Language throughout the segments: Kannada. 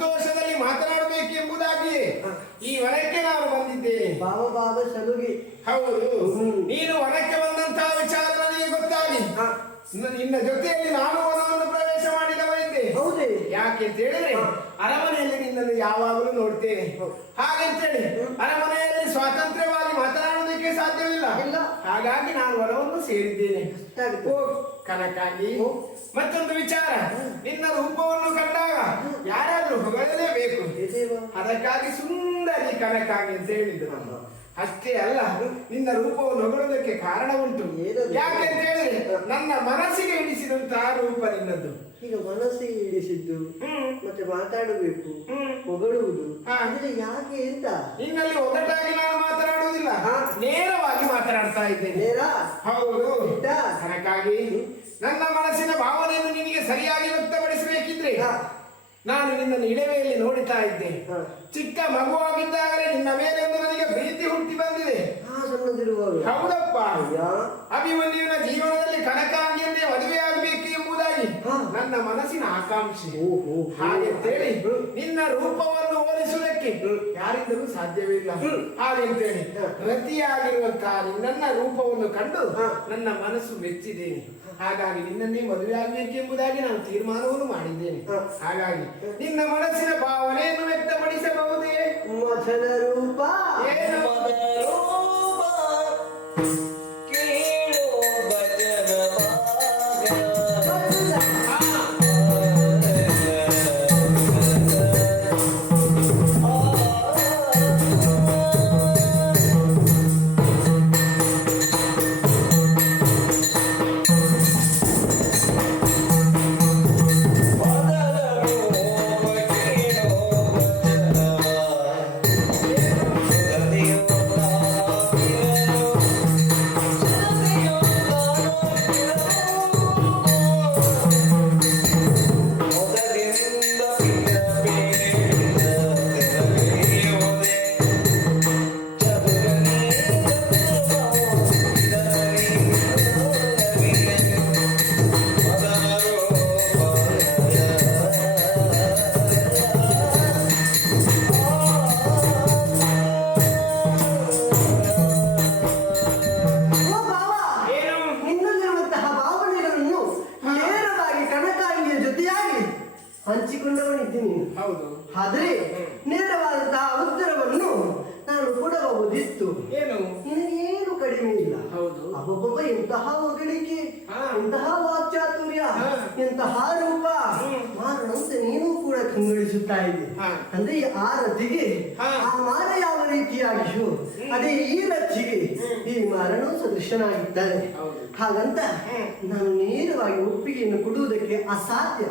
ಸಂತೋಷದಲ್ಲಿ ಮಾತನಾಡಬೇಕೆಂಬುದಾಗಿ ಈ ವರಕ್ಕೆ ನಾನು ಬಂದಿದ್ದೇನೆ. ಭಾವಭಾವ ಸಲುಗಿ. ಹೌದು. ನೀನು ವನಕ್ಕೆ ಬಂದಂತಹ ವಿಚಾರ ನನಗೆ ಗೊತ್ತಾಗಿ ನಿನ್ನ ಜೊತೆಯಲ್ಲಿ ನಾನು ವನವನ್ನು ಪ್ರವೇಶ ಮಾಡಿದವನಿದ್ದೆ. ಹೌದೇ. ಯಾಕೆ ಅಂತ ಹೇಳಿದ್ರೆ ಅರಮನೆಯಲ್ಲಿ ನಿನ್ನನ್ನು ಯಾವಾಗಲೂ ನೋಡ್ತೇನೆ. ಹಾಗಂತೇಳಿ ಅರಮನೆಯಲ್ಲಿ ಸ್ವಾತಂತ್ರ್ಯವಾಗಿ ಮಾತನಾಡೋದಕ್ಕೆ ಸಾಧ್ಯವಿಲ್ಲ. ಇಲ್ಲ. ಹಾಗಾಗಿ ನಾನು ವನವನ್ನು ಸೇರಿದ್ದೇನೆ. ಕನಕಾಗಿ ಮತ್ತೊಂದು ವಿಚಾರ. ಬೇಕು? ಅದಕ್ಕಾಗಿ ಸುಂದರಿ ಕನಕಾಗಿ ಅಂತ ಹೇಳಿದ್ದು ನಾನು ಅಷ್ಟೇ ಅಲ್ಲ ನಿನ್ನ ರೂಪವನ್ನು ಹೊಗಳೋದಕ್ಕೆ ಕಾರಣ ಉಂಟು ಏನದು? ಯಾಕೆ ಅಂತ ಹೇಳಿದ್ರೆ ನನ್ನ ಮನಸ್ಸಿಗೆ ಇಳಿಸಿದಂತಹ ರೂಪ ನಿನ್ನದು ಈಗ ಮನಸ್ಸಿಗೆ ಇಡಿಸಿದ್ದು ಹ್ಮ್ ಮತ್ತೆ ಮಾತಾಡಬೇಕು ಹೊಗಳುವುದು. ಅಂದ್ರೆ ಯಾಕೆ ಅಂತ ನಿನ್ನಲ್ಲಿ ಒಗಟಾಗಿ ನಾನು ಮಾತನಾಡುವುದಿಲ್ಲ. ನೇರವಾಗಿ ಮಾತನಾಡ್ತಾ ಇದ್ದೇನೆ ನೇರ ಹೌದು? ಅದಕ್ಕಾಗಿ ನನ್ನ ಮನಸ್ಸಿನ ಭಾವನೆಯನ್ನು ನಿನಗೆ ಸರಿಯಾಗಿ ವ್ಯಕ್ತಪಡಿಸಬೇಕಿದ್ರೆ. ನಾನು ನಿನ್ನನ್ನು ಇಳವೆಯಲ್ಲಿ ನೋಡುತ್ತಾ ಇದ್ದೆ. ಚಿಕ್ಕ ಮಗುವಾಗಿದ್ದಾಗಲೇ ನಿನ್ನ ಮೇಲೆ ಒಂದು ನನಗೆ ಪ್ರೀತಿ ಹುಟ್ಟಿ ಬಂದಿದೆ. ಹೌದಪ್ಪ. ಅಭಿಮನ್ಯುವಿನ ಜೀವನದಲ್ಲಿ ಕನಕಾಂಗಿಯಂತೆ ಮದುವೆ ಆಗಬೇಕು ಎಂಬುದಾಗಿ. ನನ್ನ ಮನಸ್ಸಿನ ಆಕಾಂಕ್ಷೆ. ಹಾಗೆ ಹಾಗೆಂತೇಳಿ ನಿನ್ನ ರೂಪವನ್ನು ಯಾರಿಂದಲೂ ಸಾಧ್ಯವಿಲ್ಲ ಹಾಗೆಂತೇಳಿ ರತಿಯಾಗಿರುವಂತಹ ನಿನ್ನ ರೂಪವನ್ನು ಕಂಡು ಹಾ. ನನ್ನ ಮನಸ್ಸು ಮೆಚ್ಚಿದ್ದೇನೆ. ಹಾಗಾಗಿ ನಿನ್ನನ್ನೇ ಮದುವೆ ಆಗಬೇಕೆಂಬುದಾಗಿ ನಾನು ತೀರ್ಮಾನವನ್ನು ಮಾಡಿದ್ದೇನೆ. ಹಾಗಾಗಿ ನಿನ್ನ ಮನಸ್ಸಿನ ಭಾವನೆಯನ್ನು ವ್ಯಕ್ತಪಡಿಸಬಹುದೇ? ಮಥನ ರೂಪ. ಹಂಚಿಕೊಂಡವನಿದ್ದೀನಿ ನೀನು. ಹೌದು. ಆದ್ರೆ ನೇರವಾದಂತಹ ಉತ್ತರವನ್ನು ನಾನು ಕೊಡಬಹುದಿತ್ತು. ಏನು? ನಿನಗೇನು ಕಡಿಮೆ ಇಲ್ಲ. ಹೌದು. ಅಬ್ಬಬ್ಬ ಎಂತಹ ಹೊಗಳಿಕೆ. ಎಂತಹ ವಾಕ್ಚಾತುರ್ಯ ಎಂತಹ ರೂಪ. ಮಾರನಂತ ನೀನು ಕೂಡ ಕಂಗೊಳಿಸುತ್ತಾ ಇದೆ ಅಂದ್ರೆ ಆ ರಥಿಗೆ. ಆ ಮಾರ ಯಾವ ರೀತಿಯಾಗಿಯೋ ಅದೇ ಈ ರಥಿಗೆ ಈ ಮಾರನು ಸದೃಶನಾಗಿದ್ದಾನೆ. ಹಾಗಂತ. ನಾನು ನೇರವಾಗಿ ಒಪ್ಪಿಗೆಯನ್ನು ಕೊಡುವುದಕ್ಕೆ ಅಸಾಧ್ಯ.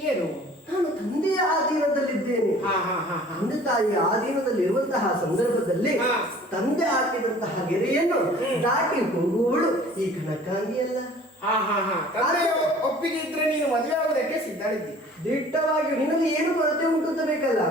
ಏನು? ನಾನು ತಂದೆಯ ಆಧೀನದಲ್ಲಿದ್ದೇನೆ. ತಂದೆ ತಾಯಿಯ ಆಧೀನದಲ್ಲಿರುವಂತಹ ಸಂದರ್ಭದಲ್ಲಿ ಹಾ. ತಂದೆ ಹಾಕಿದಂತಹ ಗೆರೆಯನ್ನು ದಾಟಿ ಹೋಗುವವಳು ಈ ಕನಕಾಂಗಿಯಲ್ಲ. ಹಾ ಹಾ ಹಾ. ತಂದೆ ಒಪ್ಪಿಗೆ ಇದ್ರೆ ನೀನು ಮದುವೆ ಆಗುವುದಕ್ಕೆ ಸಿದ್ಧಳಿದ್ದಿ ದಿಟ್ಟವಾಗಿ ನಿನಗೆ ಏನು ಕೊರತೆ ಉಂಟು ಬೇಕಲ್ಲ?